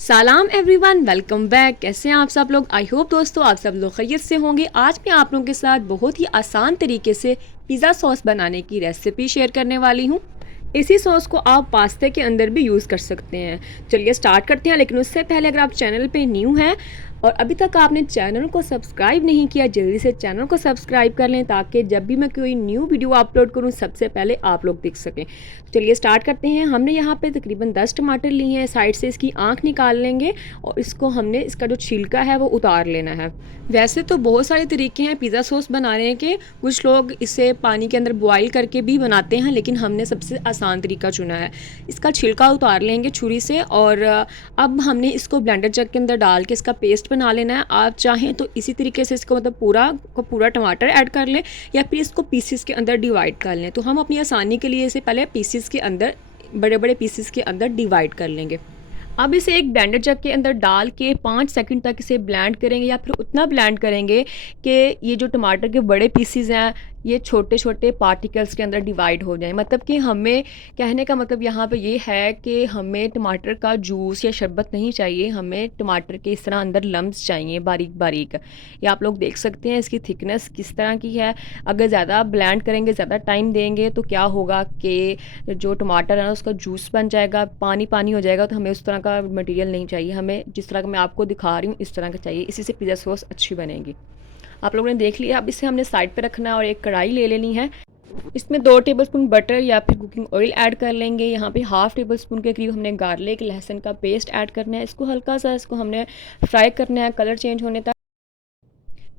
सलाम everyone, welcome back. कैसे हैं आप सब लोग? आई होप दोस्तों आप सब लोग खैरियत से होंगे। आज मैं आप लोगों के साथ बहुत ही आसान तरीके से पिज़्ज़ा सॉस बनाने की रेसिपी शेयर करने वाली हूँ। इसी सॉस को आप पास्ते के अंदर भी यूज़ कर सकते हैं। चलिए स्टार्ट करते हैं, लेकिन उससे पहले अगर आप चैनल पे न्यू हैं और अभी तक आपने चैनल को सब्सक्राइब नहीं किया, जल्दी से चैनल को सब्सक्राइब कर लें ताकि जब भी मैं कोई न्यू वीडियो अपलोड करूं सबसे पहले आप लोग देख सकें। तो चलिए स्टार्ट करते हैं। हमने यहाँ पे तकरीबन 10 टमाटर लिए हैं। साइड से इसकी आँख निकाल लेंगे और इसको हमने इसका जो छिलका है वो उतार लेना है। वैसे तो बहुत सारे तरीके हैं पिज़्ज़ा सॉस बनाने के। कुछ लोग इसे पानी के अंदर बॉयल करके भी बनाते हैं, लेकिन हमने सबसे आसान तरीका चुना है। इसका छिलका उतार लेंगे छुरी से और अब हमने इसको ब्लेंडर जग के अंदर डाल के इसका पेस्ट बना लेना है। आप चाहें तो इसी तरीके से इसको मतलब पूरा टमाटर ऐड कर लें या फिर इसको पीसेस के अंदर डिवाइड कर लें। तो हम अपनी आसानी के लिए इसे पहले पीसेस के अंदर बड़े बड़े पीसेस के अंदर डिवाइड कर लेंगे। अब इसे एक ब्लेंडर जग के अंदर डाल के 5 सेकंड तक इसे ब्लेंड करेंगे या फिर उतना ब्लेंड करेंगे कि ये जो टमाटर के बड़े पीसेस हैं ये छोटे छोटे पार्टिकल्स के अंदर डिवाइड हो जाएं। मतलब कि हमें कहने का मतलब यहाँ पे ये है कि हमें टमाटर का जूस या शरबत नहीं चाहिए, हमें टमाटर के इस तरह अंदर लम्स चाहिए बारीक बारीक। ये आप लोग देख सकते हैं इसकी थिकनेस किस तरह की है। अगर ज़्यादा ब्लेंड करेंगे, ज़्यादा टाइम देंगे तो क्या होगा कि जो टमाटर है ना उसका जूस बन जाएगा, पानी पानी हो जाएगा। तो हमें उस तरह का मटेरियल नहीं चाहिए, हमें जिस तरह का मैं आपको दिखा रही हूँ इस तरह का चाहिए। इसी से पिज़्ज़ा सॉस अच्छी बनेगी। आप लोगों ने देख लिया। अब इसे हमने साइड पे रखना है और एक कढ़ाई ले लेनी है। इसमें 2 टेबलस्पून बटर या फिर कुकिंग ऑयल ऐड कर लेंगे। यहाँ पे हाफ़ टेबल स्पून के करीब हमने गार्लिक लहसुन का पेस्ट ऐड करना है। इसको हल्का सा इसको हमने फ्राई करना है कलर चेंज होने तक।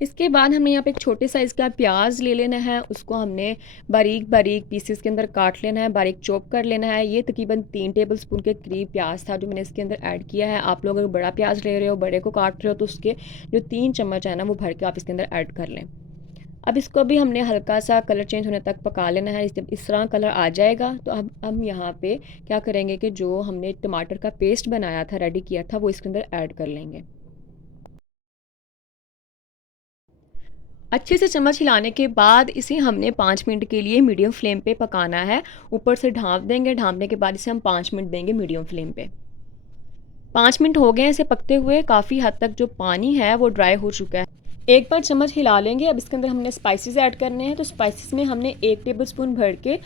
इसके बाद हमने यहाँ पे एक छोटे साइज़ का प्याज ले लेना है, उसको हमने बारीक बारीक पीसेस के अंदर काट लेना है, बारीक चॉप कर लेना है। ये तकरीबन 3 टेबलस्पून के करीब प्याज था जो मैंने इसके अंदर ऐड किया है। आप लोग अगर बड़ा प्याज ले रहे हो, बड़े को काट रहे हो, तो उसके जो 3 चम्मच है ना वो भर के आप इसके अंदर ऐड कर लें। अब इसको भी हमने हल्का सा कलर चेंज होने तक पका लेना है। जब इस तरह कलर आ जाएगा तो अब हम यहाँ पे क्या करेंगे कि जो हमने टमाटर का पेस्ट बनाया था, रेडी किया था, वो इसके अंदर ऐड कर लेंगे। अच्छे से चम्मच हिलाने के बाद इसे हमने 5 मिनट के लिए मीडियम फ्लेम पे पकाना है। ऊपर से ढाँप देंगे, ढाँपने के बाद इसे हम 5 मिनट देंगे मीडियम फ्लेम पे। 5 मिनट हो गए हैं इसे पकते हुए। काफ़ी हद तक जो पानी है वो ड्राई हो चुका है। एक बार चम्मच हिला लेंगे। अब इसके अंदर हमने स्पाइसेस ऐड करने हैं। तो स्पाइसेस में हमने 1 टेबलस्पून भर के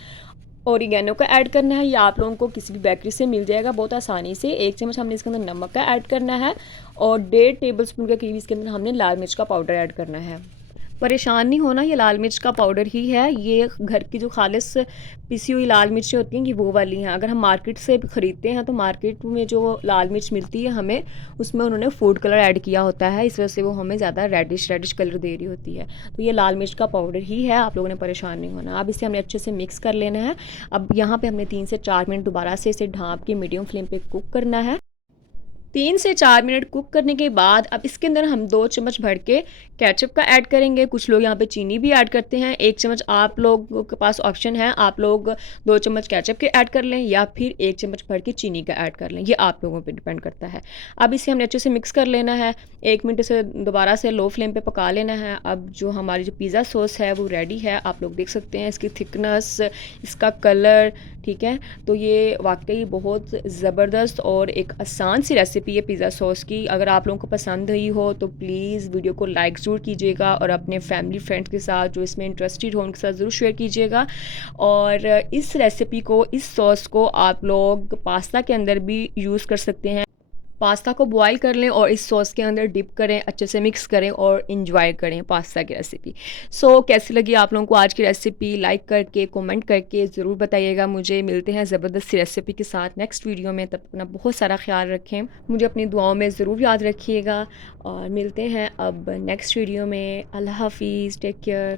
ओरिगेनो का ऐड करना है। या आप लोगों को किसी भी बेकरी से मिल जाएगा बहुत आसानी से। 1 चम्मच हमने इसके अंदर नमक का ऐड करना है और 1.5 टेबलस्पून के करीब इसके अंदर हमने लाल मिर्च का पाउडर ऐड करना है। परेशान नहीं होना, ये लाल मिर्च का पाउडर ही है। ये घर की जो खालिस पिसी हुई लाल मिर्चें होती हैं ये वो वाली हैं। अगर हम मार्केट से ख़रीदते हैं तो मार्केट में जो लाल मिर्च मिलती है हमें, उसमें उन्होंने फूड कलर ऐड किया होता है, इस वजह से वो हमें ज़्यादा रेडिश कलर दे रही होती है। तो ये लाल मिर्च का पाउडर ही है, आप लोगों ने परेशान नहीं होना। अब इसे हमने अच्छे से मिक्स कर लेना है। अब यहाँ पर हमने 3 से 4 मिनट दोबारा से इसे ढाँप के मीडियम फ्लेम पर कुक करना है। 3 से 4 मिनट कुक करने के बाद अब इसके अंदर हम 2 चम्मच भर के केचप का ऐड करेंगे। कुछ लोग यहाँ पे चीनी भी ऐड करते हैं। 1 चम्मच आप लोगों के पास ऑप्शन है, आप लोग 2 चम्मच केचप के ऐड कर लें या फिर 1 चम्मच भर के चीनी का ऐड कर लें, ये आप लोगों पे डिपेंड करता है। अब इसे हमने अच्छे से मिक्स कर लेना है। 1 मिनट से दोबारा से लो फ्लेम पर पका लेना है। अब जो हमारी जो पिज़्ज़ा सॉस है वो रेडी है। आप लोग देख सकते हैं इसकी थिकनेस, इसका कलर, ठीक है। तो ये वाकई बहुत ज़बरदस्त और एक आसान सी रेसिपी है पिज़्ज़ा सॉस की। अगर आप लोगों को पसंद आई हो तो प्लीज़ वीडियो को लाइक ज़रूर कीजिएगा और अपने फैमिली फ्रेंड्स के साथ जो इसमें इंटरेस्टेड हो उनके साथ ज़रूर शेयर कीजिएगा। और इस रेसिपी को, इस सॉस को आप लोग पास्ता के अंदर भी यूज़ कर सकते हैं। पास्ता को बॉयल कर लें और इस सॉस के अंदर डिप करें, अच्छे से मिक्स करें और इंजॉय करें पास्ता की रेसिपी। सो कैसी लगी आप लोगों को आज की रेसिपी? लाइक करके, कमेंट करके ज़रूर बताइएगा मुझे। मिलते हैं ज़बरदस्त सी रेसिपी के साथ नेक्स्ट वीडियो में। तब अपना बहुत सारा ख्याल रखें, मुझे अपनी दुआओं में ज़रूर याद रखिएगा और मिलते हैं अब नेक्स्ट वीडियो में। अल्लाह हाफ़िज़, टेक केयर।